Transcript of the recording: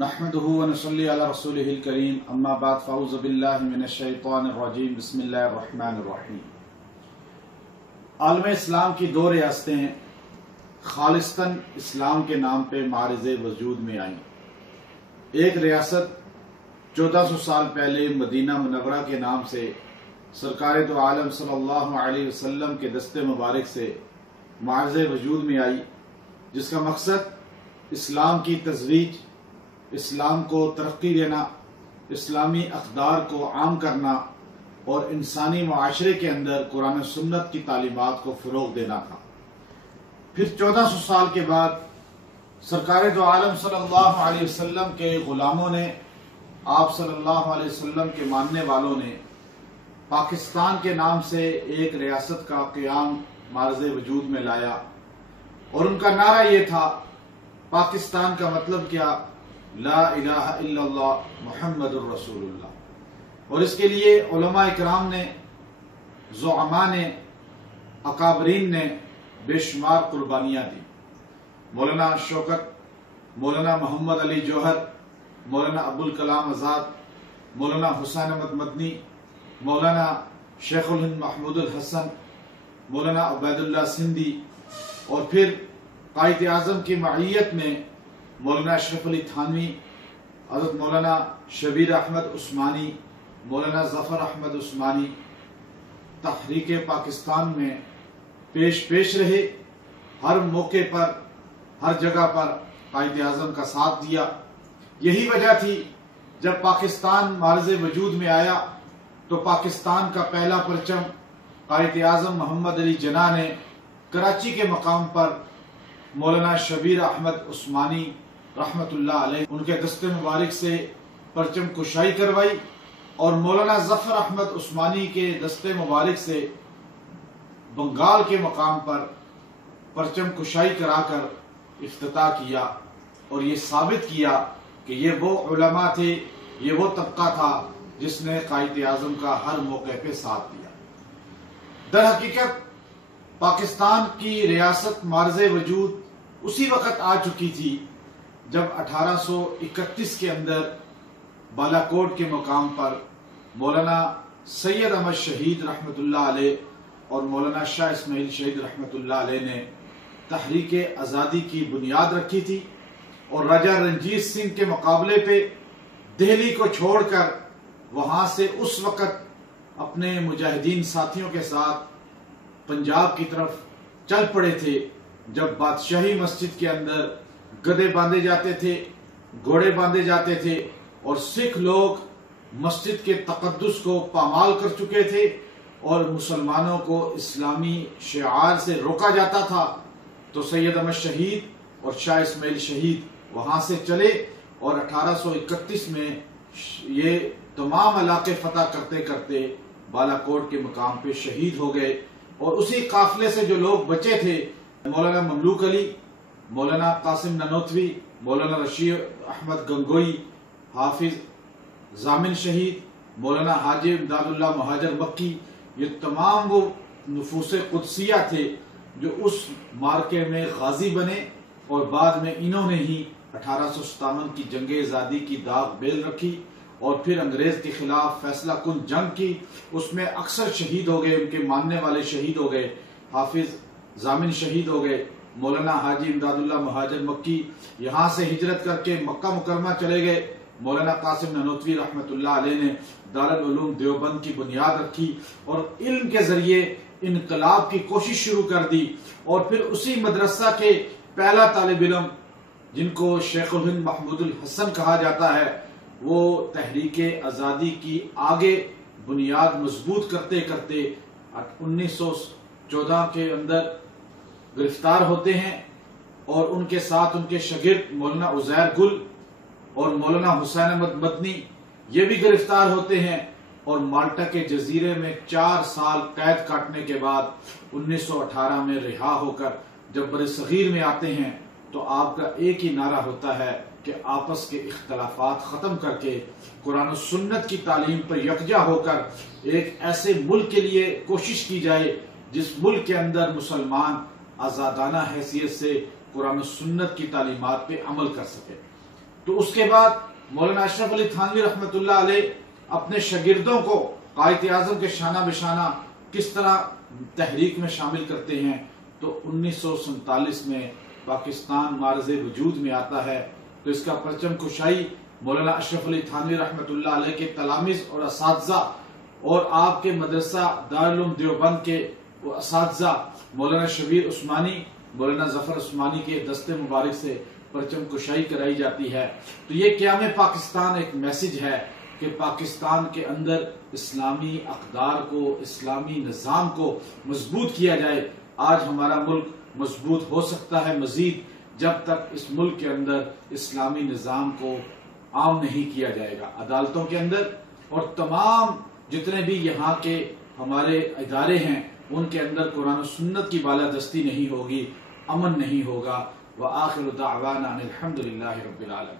नहमदुहु व नसल्ली अला रसूलिहिल करीम अम्मा बाद फ़अऊज़ु बिल्लाहि मिनश शैतानिर रजीम बिस्मिल्लाहिर रहमानिर रहीम। आलम इस्लाम की दो रियासतें खालिस्तन इस्लाम के नाम पे मारिज़े वजूद में आईं। एक रियासत 1400 साल पहले मदीना मुनव्वरा के नाम से सरकार दो आलम सल्लल्लाहु अलैहि वसल्लम के दस्ते मुबारक से मारिज़े वजूद में आई, जिसका मकसद इस्लाम की तजवीज, इस्लाम को तरक्की देना, इस्लामी अक़दार को आम करना और इंसानी मुआशरे के अंदर कुरान सुन्नत की तालीमात को फ़रोग़ देना था। फिर 1400 साल के बाद सरकार दो आलम सल्लल्लाहु अलैहि वसल्लम के ग़ुलामों ने, आप सल्लल्लाहु अलैहि वसल्लम के मानने वालों ने पाकिस्तान के नाम से एक रियासत का क़याम मारिज़े वजूद में लाया और उनका नारा ये था, पाकिस्तान का मतलब क्या, ला इलाहा इल्लल्लाह मुहम्मदुर रसूलुल्लाह। और इसके लिए उलमा इकराम ने, ज़ुअमा ने, अकाबरीन ने बेशुमार कुर्बानियां दी। मौलाना शौकत, मौलाना मोहम्मद अली जौहर, मौलाना अबुल कलाम आज़ाद, मौलाना हुसैन अहमद मदनी, मौलाना शेखुल हिंद महमूदुल हसन, मौलाना उबैदुल्लाह सिंधी और फिर कायद आज़म की मईयत में मौलाना अशरफ अली थानवी, हज़रत मौलाना शबीर अहमद उस्मानी, मौलाना ज़फ़र अहमद उस्मानी तहरीक पाकिस्तान में पेश रहे। हर मौके पर, हर जगह पर कायद आज़म का साथ दिया। यही वजह थी जब पाकिस्तान मारिज़े वजूद में आया तो पाकिस्तान का पहला परचम कायद आज़म मोहम्मद अली जिन्ना ने कराची के मकाम पर मौलाना शबीर अहमद उस्मानी रहमतुल्लाह अलैह उनके दस्ते मुबारक से परचम कुशाई करवाई और मौलाना ज़फ़र अहमद उस्मानी के दस्ते मुबारक से बंगाल के मकाम पर परचम कुशाई कराकर इफ्तिताह किया और ये साबित किया कि ये वो उलमा थे, ये वो तबका था जिसने कायद आज़म का हर मौके पे साथ दिया। दर हकीकत पाकिस्तान की रियासत मारिज़े वजूद उसी वक्त आ चुकी थी जब 1831 के अंदर बालाकोट के मकाम पर मौलाना सैयद अहमद शहीद रहमतुल्लाह अलैह और मौलाना शाह इस्माइल शहीद रहमतुल्लाह अलैह ने तहरीक आज़ादी की बुनियाद रखी थी और राजा रणजीत सिंह के मुकाबले पे दिल्ली को छोड़कर वहां से उस वक्त अपने मुजाहिदीन साथियों के साथ पंजाब की तरफ चल पड़े थे, जब बादशाही मस्जिद के अंदर गधे बांधे जाते थे, घोड़े बांधे जाते थे और सिख लोग मस्जिद के तकद्दुस को पामाल कर चुके थे और मुसलमानों को इस्लामी शिआर से रोका जाता था। तो सैयद अहमद शहीद और शाह इस्माइल शहीद वहां से चले और 1831 में ये तमाम इलाके फतह करते करते बालाकोट के मकाम पे शहीद हो गए। और उसी काफिले से जो लोग बचे थे, मौलाना ममलूक अली, मौलाना कासिम ननोतवी, मौलाना रशीद अहमद गंगोई, हाफिज जामिन शहीद, मौलाना हाजी इमदादुल्लाह मुहाजिर मक्की, ये तमाम वो नुफूसे कुदसिया थे जो उस मार्के में गाजी बने और बाद में इन्होंने ही 1857 की जंग आज़ादी की दाग बेल रखी और फिर अंग्रेज के खिलाफ फैसला कुन जंग की। उसमें अक्सर शहीद हो गए, उनके मानने वाले शहीद हो गए, हाफिज जामिन शहीद हो गए, मौलाना हाजी इमदादुल्लाह मुहाजिर मक्की यहाँ से हिजरत करके मक्का मुकरमा चले गए, मौलाना कासिम ननोतवी रहमतुल्लाह अलैह ने दारुल उलूम देवबंद की बुनियाद रखी और इल्म के जरिए इनकलाब की कोशिश शुरू कर दी। और फिर उसी मदरसा के पहला तालिब इल्म, जिनको शेखुल हिंद महमूदुल हसन कहा जाता है, वो तहरीक आज़ादी की आगे बुनियाद मजबूत करते करते 1914 के अंदर गिरफ्तार होते हैं और उनके साथ उनके शागिर्द मौलाना उज़ैर गुल और मौलाना हुसैन अहमद मदनी ये भी गिरफ्तार होते हैं और माल्टा के जजीरे में 4 साल कैद काटने के बाद 1918 में रिहा होकर जब बड़े सगीर में आते हैं तो आपका एक ही नारा होता है कि आपस के इख्तलाफात खत्म करके कुरान और सुन्नत की तालीम पर यकजा होकर एक ऐसे मुल्क के लिए कोशिश की जाए जिस मुल्क के अंदर मुसलमान आजादाना हैसियत से कुरान और सुन्नत की तालीमात पे अमल कर सके। تو اس کے بعد مولانا اشرف علی تھانوی رحمۃ اللہ علیہ اپنے شاگردوں کو قائد اعظم کے شانہ بشانہ کس طرح تحریک میں شامل کرتے ہیں، تو 1947 میں پاکستان معرض وجود میں آتا ہے، تو اس کا پرچم کشائی مولانا اشرف علی تھانوی رحمۃ اللہ علیہ کے تلامذ اور اساتذہ اور آپ کے مدرسہ دارالعلوم دیوبند کے اساتذہ مولانا شبیر عثمانی، مولانا ظفر عثمانی کے دستے مبارک سے پرچم کشائی کرائی جاتی ہے۔ تو یہ قیام پاکستان ایک میسج ہے کہ پاکستان کے اندر اسلامی اقدار کو، اسلامی نظام کو مضبوط کیا جائے۔ آج ہمارا ملک مضبوط ہو سکتا ہے مزید جب تک اس ملک کے اندر اسلامی نظام کو عام نہیں کیا جائے گا، عدالتوں کے اندر اور تمام جتنے بھی یہاں کے ہمارے ادارے ہیں ان کے اندر قرآن و سنت کی بالادستی نہیں ہوگی، امن نہیں ہوگا۔ وآخر دعوانا ان الحمد للہ رب العالمین۔